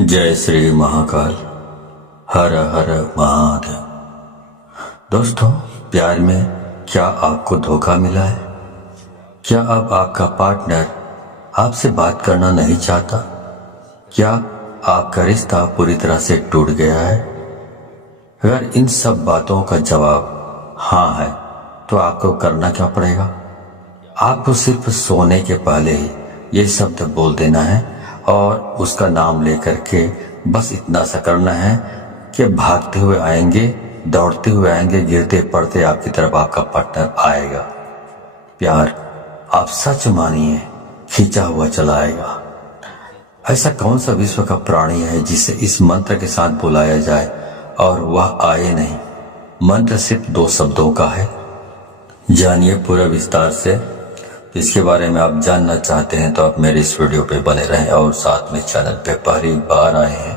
जय श्री महाकाल। हर हर महादेव। दोस्तों, प्यार में क्या आपको धोखा मिला है? क्या अब आपका पार्टनर आपसे बात करना नहीं चाहता? क्या आपका रिश्ता पूरी तरह से टूट गया है? अगर इन सब बातों का जवाब हाँ है तो आपको करना क्या पड़ेगा? आपको सिर्फ सोने के पहले ही ये शब्द बोल देना है और उसका नाम लेकर के बस इतना सा करना है कि भागते हुए आएंगे, दौड़ते हुए आएंगे, गिरते पड़ते आपकी तरफ आपका पार्टनर आएगा। प्यार आप सच मानिए खींचा हुआ चला आएगा। ऐसा कौन सा विश्व का प्राणी है जिसे इस मंत्र के साथ बुलाया जाए और वह आए नहीं? मंत्र सिर्फ 2 शब्दों का है। जानिए पूरा विस्तार से। इसके बारे में आप जानना चाहते हैं तो आप मेरे इस वीडियो पे बने रहें और साथ में चैनल पे पहली बार आए हैं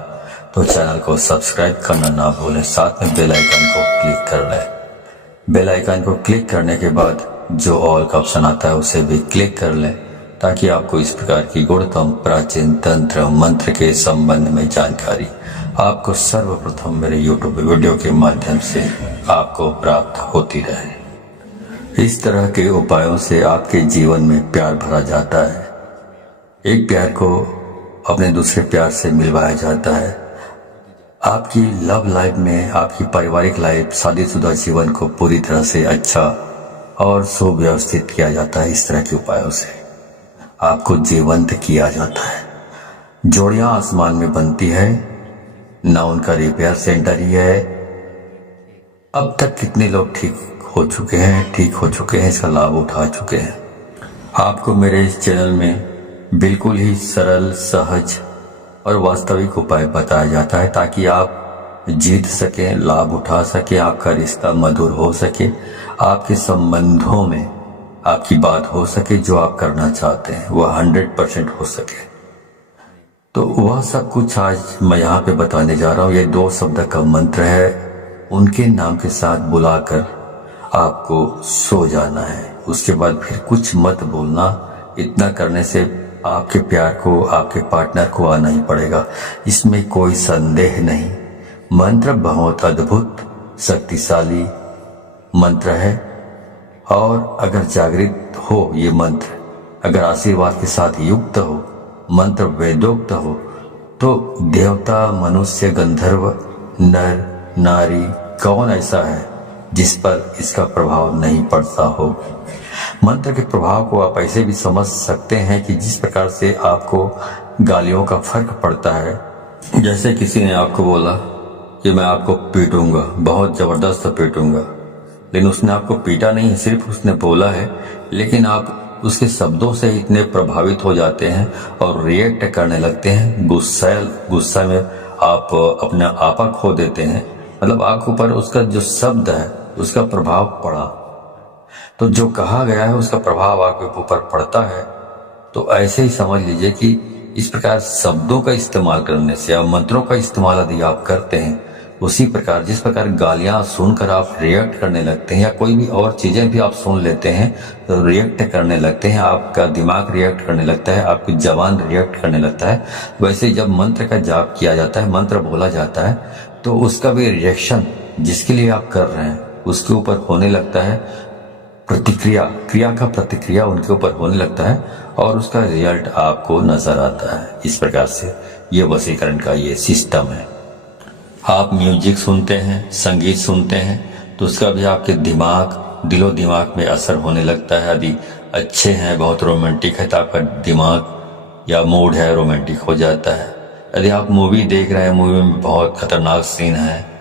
तो चैनल को सब्सक्राइब करना ना भूलें। साथ में बेल आइकन को क्लिक कर लें। बेल आइकन को क्लिक करने के बाद जो ऑल का ऑप्शन आता है उसे भी क्लिक कर लें ताकि आपको इस प्रकार की गुणतम प्राचीन तंत्र मंत्र के संबंध में जानकारी आपको सर्वप्रथम मेरे यूट्यूब वीडियो के माध्यम से आपको प्राप्त होती रहे। इस तरह के उपायों से आपके जीवन में प्यार भरा जाता है। एक प्यार को अपने दूसरे प्यार से मिलवाया जाता है। आपकी लव लाइफ में, आपकी पारिवारिक लाइफ, शादीशुदा जीवन को पूरी तरह से अच्छा और सुव्यवस्थित किया जाता है। इस तरह के उपायों से आपको जीवंत किया जाता है। जोड़ियां आसमान में बनती है ना, उनका रिपेयर सेंटर ही है। अब तक कितने लोग ठीक हो चुके हैं, इसका लाभ उठा चुके हैं। आपको मेरे इस चैनल में बिल्कुल ही सरल, सहज और वास्तविक उपाय बताया जाता है ताकि आप जीत सकें, लाभ उठा सकें, आपका रिश्ता मधुर हो सके, आपके संबंधों में आपकी बात हो सके, जो आप करना चाहते हैं वह 100% हो सके। तो वह सब कुछ आज मैं यहाँ पे बताने जा रहा हूँ। ये 2 शब्द का मंत्र है। उनके नाम के साथ बुलाकर आपको सो जाना है। उसके बाद फिर कुछ मत बोलना। इतना करने से आपके प्यार को, आपके पार्टनर को आना ही पड़ेगा, इसमें कोई संदेह नहीं। मंत्र बहुत अद्भुत, शक्तिशाली मंत्र है और अगर जागृत हो ये मंत्र, अगर आशीर्वाद के साथ युक्त हो, मंत्र वेदोक्त हो, तो देवता, मनुष्य, गंधर्व, नर, नारी, कौन ऐसा है जिस पर इसका प्रभाव नहीं पड़ता हो। मंत्र के प्रभाव को आप ऐसे भी समझ सकते हैं कि जिस प्रकार से आपको गालियों का फर्क पड़ता है। जैसे किसी ने आपको बोला कि मैं आपको पीटूंगा, बहुत जबरदस्त पीटूंगा, लेकिन उसने आपको पीटा नहीं, सिर्फ उसने बोला है, लेकिन आप उसके शब्दों से इतने प्रभावित हो जाते हैं और रिएक्ट करने लगते हैं। गुस्सा में आप अपना आपा खो देते हैं। मतलब आपके ऊपर उसका जो शब्द है उसका प्रभाव पड़ा, तो जो कहा गया है उसका प्रभाव आपके ऊपर पड़ता है। तो ऐसे ही समझ लीजिए कि इस प्रकार शब्दों का इस्तेमाल करने से या मंत्रों का इस्तेमाल यदि आप करते हैं, उसी प्रकार जिस प्रकार गालियां सुनकर आप रिएक्ट करने लगते हैं या कोई भी और चीजें भी आप सुन लेते हैं तो रिएक्ट करने लगते हैं, आपका दिमाग रिएक्ट करने लगता है, आपकी जबान रिएक्ट करने लगता है। वैसे जब मंत्र का जाप किया जाता है, मंत्र बोला जाता है, तो उसका भी रिएक्शन जिसके लिए आप कर रहे हैं उसके ऊपर होने लगता है। क्रिया का प्रतिक्रिया उनके ऊपर होने लगता है और उसका रिजल्ट आपको नजर आता है। इस प्रकार से ये वशीकरण का ये सिस्टम है। आप म्यूजिक सुनते हैं, संगीत सुनते हैं, तो उसका भी आपके दिलो दिमाग में असर होने लगता है। यदि अच्छे हैं, बहुत रोमांटिक है, तो आपका दिमाग या मूड है रोमांटिक हो जाता है। यदि आप मूवी देख रहे हैं, मूवी में बहुत खतरनाक सीन है,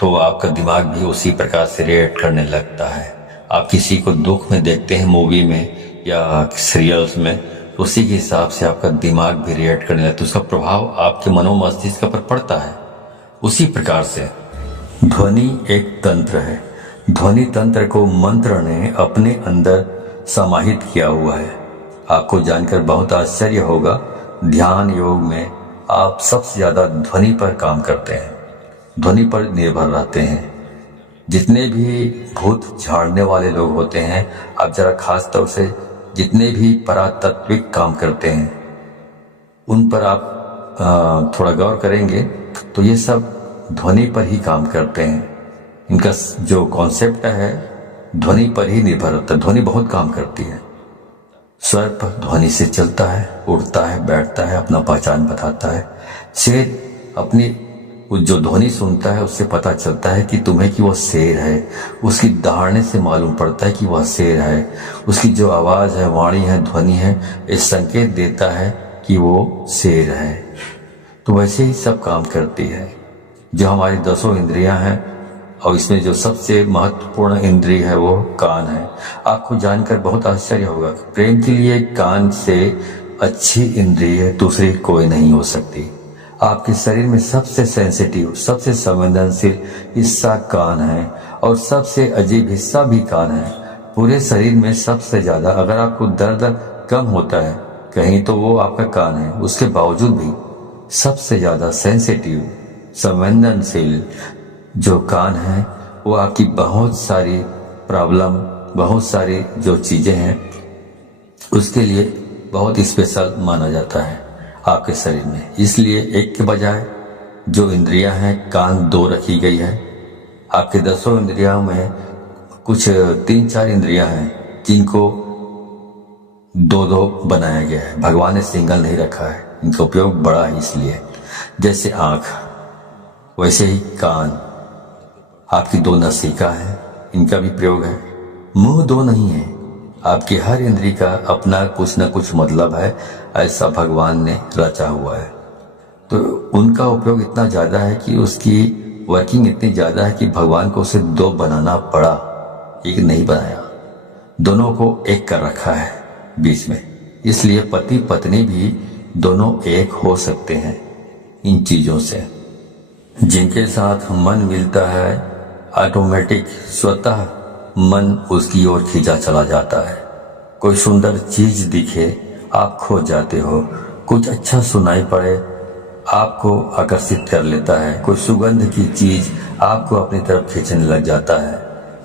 तो आपका दिमाग भी उसी प्रकार से रिएक्ट करने लगता है। आप किसी को दुख में देखते हैं मूवी में या सीरियल्स में, तो उसी के हिसाब से आपका दिमाग भी रिएक्ट करने लगता है। उसका प्रभाव आपके मनोमस्तिष्क पर पड़ता है। उसी प्रकार से ध्वनि एक तंत्र है। ध्वनि तंत्र को मंत्र ने अपने अंदर समाहित किया हुआ है। आपको जानकर बहुत आश्चर्य होगा, ध्यान योग में आप सबसे ज्यादा ध्वनि पर काम करते हैं, ध्वनि पर निर्भर रहते हैं। जितने भी भूत झाड़ने वाले लोग होते हैं, आप जरा खास तौर से जितने भी परातात्विक काम करते हैं उन पर आप थोड़ा गौर करेंगे तो ये सब ध्वनि पर ही काम करते हैं। इनका जो कॉन्सेप्ट है ध्वनि पर ही निर्भर होता है। ध्वनि बहुत काम करती है। स्वर पर ध्वनि से चलता है, उड़ता है, बैठता है, अपना पहचान बताता है। शेर अपनी जो ध्वनि सुनता है उससे पता चलता है कि तुम्हें कि वह शेर है। उसकी दहाड़ने से मालूम पड़ता है कि वह शेर है। उसकी जो आवाज़ है, वाणी है, ध्वनि है, ये संकेत देता है कि वो शेर है। तो वैसे ही सब काम करती है। जो हमारी 10 इंद्रियां हैं और इसमें जो सबसे महत्वपूर्ण इंद्रिय है वो कान है। आपको जानकर बहुत आश्चर्य होगा, प्रेम के लिए कान से अच्छी इंद्रिय दूसरी कोई नहीं हो सकती। आपके शरीर में सबसे सेंसिटिव, सबसे संवेदनशील हिस्सा कान है और सबसे अजीब हिस्सा भी कान है। पूरे शरीर में सबसे ज्यादा अगर आपको दर्द कम होता है कहीं तो वो आपका कान है। उसके बावजूद भी सबसे ज्यादा सेंसिटिव, संवेदनशील जो कान है वो आपकी बहुत सारी प्रॉब्लम, बहुत सारी जो चीजें हैं उसके लिए बहुत स्पेशल माना जाता है आपके शरीर में। इसलिए एक के बजाय जो इंद्रियां हैं कान 2 रखी गई है। आपके 10 इंद्रियों में कुछ 3-4 इंद्रियां हैं जिनको 2-2 बनाया गया है। भगवान ने सिंगल नहीं रखा है, इनका उपयोग बड़ा है। इसलिए जैसे आंख वैसे ही कान आपकी 2 नसिका है, इनका भी प्रयोग है। मुंह 2 नहीं है। आपकी हर इंद्री का अपना कुछ न कुछ मतलब है, ऐसा भगवान ने रचा हुआ है। तो उनका उपयोग इतना ज्यादा है कि उसकी वर्किंग इतनी ज्यादा है कि भगवान को उसे 2 बनाना पड़ा, एक नहीं बनाया। दोनों को एक कर रखा है बीच में। इसलिए पति पत्नी भी दोनों एक हो सकते हैं इन चीजों से। जिनके साथ मन मिलता है ऑटोमेटिक स्वतः मन उसकी ओर खींचा चला जाता है। कोई सुंदर चीज दिखे आप खो जाते हो। कुछ अच्छा सुनाई पड़े आपको आकर्षित कर लेता है। कोई सुगंध की चीज आपको अपनी तरफ खींचने लग जाता है।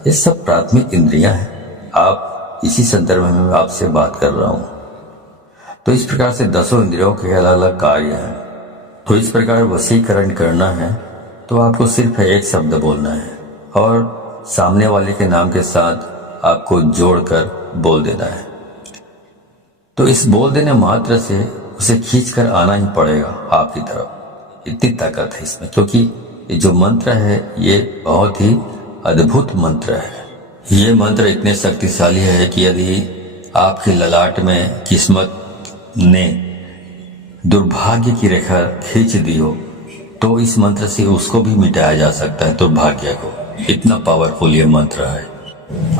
ये सब प्राथमिक इंद्रियां हैं। आप इसी संदर्भ में मैं आपसे बात कर रहा हूं। तो इस प्रकार से 10 इंद्रियों के अलग अलग कार्य हैं। तो इस प्रकार वशीकरण करना है तो आपको सिर्फ एक शब्द बोलना है और सामने वाले के नाम के साथ आपको जोड़कर बोल देना है। तो इस बोल देने मात्र से उसे खींचकर आना ही पड़ेगा आपकी तरफ। इतनी ताकत है इसमें, क्योंकि ये जो मंत्र है ये बहुत ही अद्भुत मंत्र है। ये मंत्र इतने शक्तिशाली है कि यदि आपके ललाट में किस्मत ने दुर्भाग्य की रेखा खींच दी हो तो इस मंत्र से उसको भी मिटाया जा सकता है, दुर्भाग्य को। इतना पावरफुल ये मंत्र है।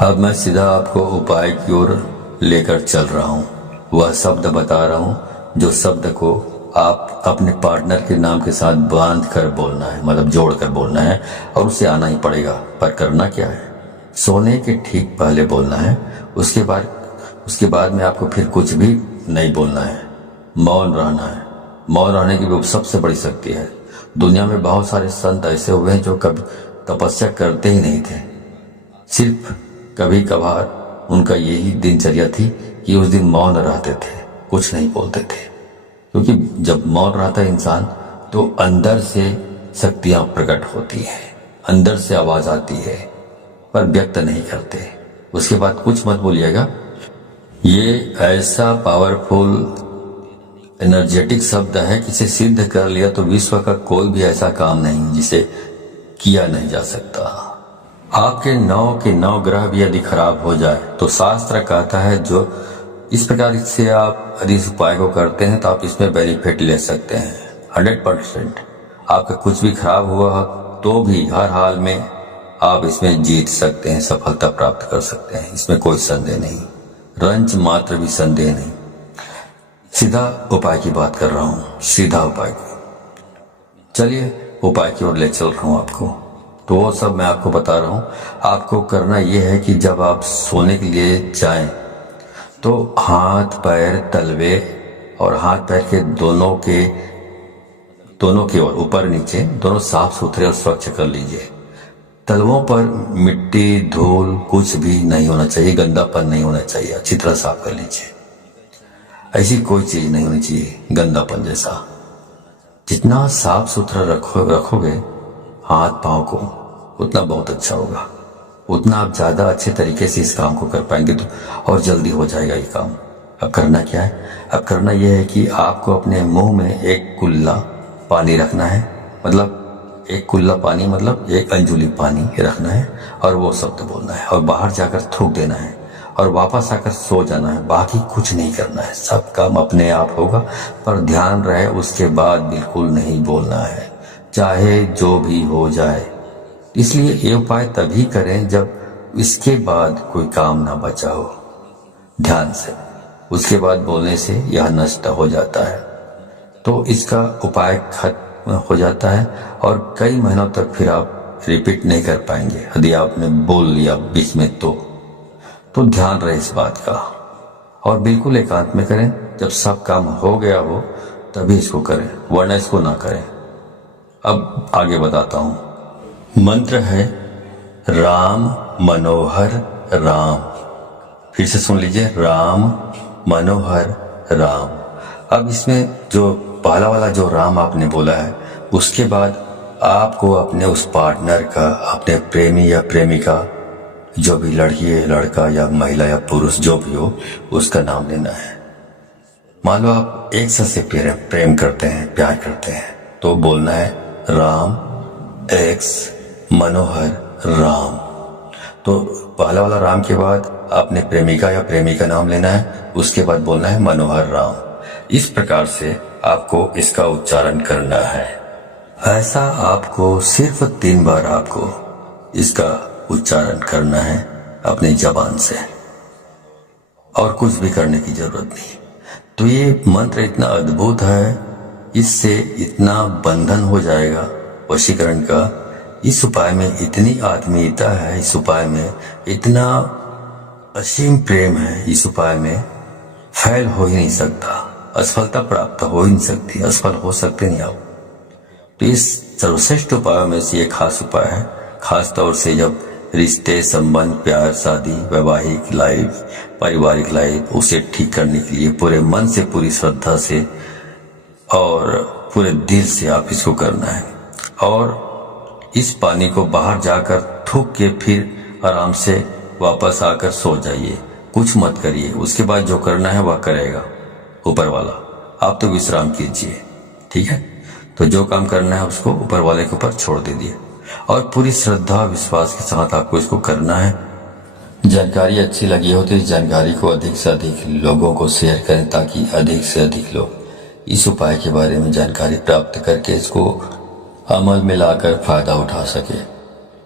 अब मैं सीधा आपको उपाय की ओर लेकर चल रहा हूँ। वह शब्द बता रहा हूँ जो शब्द को आप अपने पार्टनर के नाम के साथ बांध कर बोलना है, मतलब जोड़ कर बोलना है और उसे आना ही पड़ेगा। पर करना क्या है, सोने के ठीक पहले बोलना है। उसके बाद में आपको फिर कुछ भी नहीं बोलना है, मौन रहना है। मौन रहने की भी सबसे बड़ी शक्ति है। दुनिया में बहुत सारे संत ऐसे हुए हैं जो कभी तपस्या करते ही नहीं थे। सिर्फ कभी कभार उनका यही दिनचर्या थी कि उस दिन मौन रहते थे, कुछ नहीं बोलते थे। क्योंकि जब मौन रहता है इंसान तो अंदर से शक्तियां प्रकट होती हैं, अंदर से आवाज आती है, पर व्यक्त नहीं करते। उसके बाद कुछ मत बोलिएगा। ये ऐसा पावरफुल एनर्जेटिक शब्द है कि इसे सिद्ध कर लिया तो विश्व का कोई भी ऐसा काम नहीं जिसे किया नहीं जा सकता। आपके 9 के 9 ग्रह भी यदि खराब हो जाए तो शास्त्र कहता है जो इस प्रकार से आप यदि इस उपाय को करते हैं तो आप इसमें बेनिफिट ले सकते हैं 100%। आपका कुछ भी खराब हुआ तो भी हर हाल में आप इसमें जीत सकते हैं, सफलता प्राप्त कर सकते हैं। इसमें कोई संदेह नहीं, रंच मात्र भी संदेह नहीं। सीधा उपाय की बात कर रहा हूं, सीधा उपाय की। चलिए उपाय की ओर ले चल रहा हूं आपको। तो वो सब मैं आपको बता रहा हूं। आपको करना यह है कि जब आप सोने के लिए जाएं तो हाथ पैर तलवे और हाथ पैर के दोनों के ओर ऊपर नीचे दोनों साफ सुथरे और स्वच्छ कर लीजिए। तलवों पर मिट्टी धूल कुछ भी नहीं होना चाहिए, गंदापन नहीं होना चाहिए। अच्छी तरह साफ कर लीजिए। ऐसी कोई चीज नहीं होनी चाहिए गंदापन जैसा। जितना साफ सुथरा रखोगे हाथ पांव को, उतना बहुत अच्छा होगा, उतना आप ज़्यादा अच्छे तरीके से इस काम को कर पाएंगे तो और जल्दी हो जाएगा ये काम। अब करना क्या है? अब करना यह है कि आपको अपने मुंह में एक कुल्ला पानी रखना है, मतलब एक कुल्ला पानी मतलब एक अंजुली पानी रखना है और वो शब्द बोलना है और बाहर जाकर थूक देना है और वापस आकर सो जाना है। बाकी कुछ नहीं करना है, सब काम अपने आप होगा, पर ध्यान रहे उसके बाद बिल्कुल नहीं बोलना है, चाहे जो भी हो जाए। इसलिए ये उपाय तभी करें जब इसके बाद कोई काम ना बचा हो। ध्यान से उसके बाद बोलने से यह नष्ट हो जाता है, तो इसका उपाय खत्म हो जाता है और कई महीनों तक फिर आप रिपीट नहीं कर पाएंगे यदि आपने बोल लिया बीच में तो ध्यान रहे इस बात का और बिल्कुल एकांत में करें। जब सब काम हो गया हो तभी इसको करें, वरना इसको ना करें। अब आगे बताता हूं। मंत्र है राम मनोहर राम। फिर से सुन लीजिए, राम मनोहर राम। अब इसमें जो पहला वाला जो राम आपने बोला है, उसके बाद आपको अपने उस पार्टनर का, अपने प्रेमी या प्रेमिका, जो भी लड़की है, लड़का या महिला या पुरुष जो भी हो, उसका नाम लेना है। मान लो आप एक साथ से प्रेम करते हैं, प्यार करते हैं, तो बोलना है राम एक्स मनोहर राम। तो पहला वाला राम के बाद आपने प्रेमिका या प्रेमी का नाम लेना है, उसके बाद बोलना है मनोहर राम। इस प्रकार से आपको इसका उच्चारण करना है। ऐसा आपको सिर्फ 3 बार आपको इसका उच्चारण करना है अपनी जबान से, और कुछ भी करने की जरूरत नहीं। तो ये मंत्र इतना अद्भुत है, इससे इतना बंधन हो जाएगा वशीकरण का। इस उपाय में इतनी आत्मीयता है, इस उपाय में इतना असीम प्रेम है, इस उपाय में फैल हो ही नहीं सकता, असफलता प्राप्त हो ही नहीं सकती, असफल हो सकते नहीं आप। तो इस सर्वश्रेष्ठ उपायों में से ये खास उपाय है, खास तौर से जब रिश्ते, संबंध, प्यार, शादी, वैवाहिक लाइफ, पारिवारिक लाइफ, उसे ठीक करने के लिए पूरे मन से, पूरी श्रद्धा से और पूरे दिल से आप इसको करना है। और इस पानी को बाहर जाकर थूक के फिर आराम से वापस आकर सो जाइए, कुछ मत करिए। उसके बाद जो करना है वह करेगा ऊपर वाला, आप तो विश्राम कीजिए, ठीक है। तो जो काम करना है उसको ऊपर वाले के ऊपर छोड़ दीजिए और पूरी श्रद्धा विश्वास के साथ आपको इसको करना है। जानकारी अच्छी लगी हो तो इस जानकारी को अधिक से अधिक लोगों को शेयर करें, ताकि अधिक से अधिक लोग इस उपाय के बारे में जानकारी प्राप्त करके इसको अमल में लाकर फायदा उठा सके।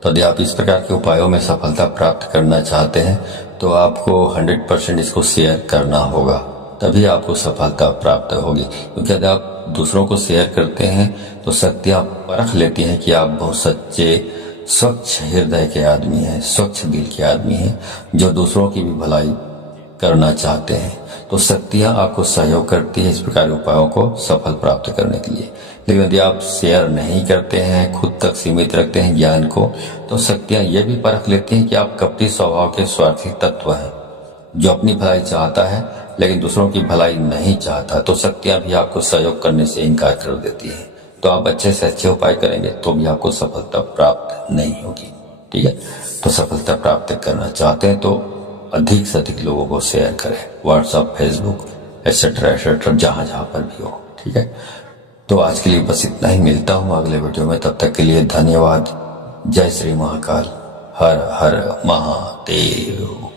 तो यदि आप इस प्रकार के उपायों में सफलता प्राप्त करना चाहते हैं तो आपको 100% इसको शेयर करना होगा, तभी आपको सफलता प्राप्त होगी। क्योंकि यदि आप दूसरों को शेयर करते हैं तो शक्तियां परख लेती हैं कि आप बहुत सच्चे, स्वच्छ हृदय के आदमी हैं, स्वच्छ दिल के आदमी हैं, जो दूसरों की भी भलाई करना चाहते हैं। तो शक्तियां आपको सहयोग करती है इस प्रकार के उपायों को सफल प्राप्त करने के लिए। लेकिन यदि आप शेयर नहीं करते हैं, खुद तक सीमित रखते हैं ज्ञान को, तो शक्तियां ये भी परख लेती हैं कि आप कपटी स्वभाव के स्वार्थी तत्व हैं, जो अपनी भलाई चाहता है लेकिन दूसरों की भलाई नहीं चाहता। तो शक्तियां भी आपको सहयोग करने से इनकार कर देती है। तो आप अच्छे से अच्छे उपाय करेंगे तो भी आपको सफलता प्राप्त नहीं होगी, ठीक है। तो सफलता प्राप्त करना चाहते हैं तो अधिक से अधिक लोगों को शेयर करें, व्हाट्सएप, फेसबुक एक्सेट्रा एक्सेट्रा, जहां जहां पर भी हो, ठीक है। तो आज के लिए बस इतना ही, मिलता हूं अगले वीडियो में, तब तक के लिए धन्यवाद। जय श्री महाकाल, हर हर महादेव।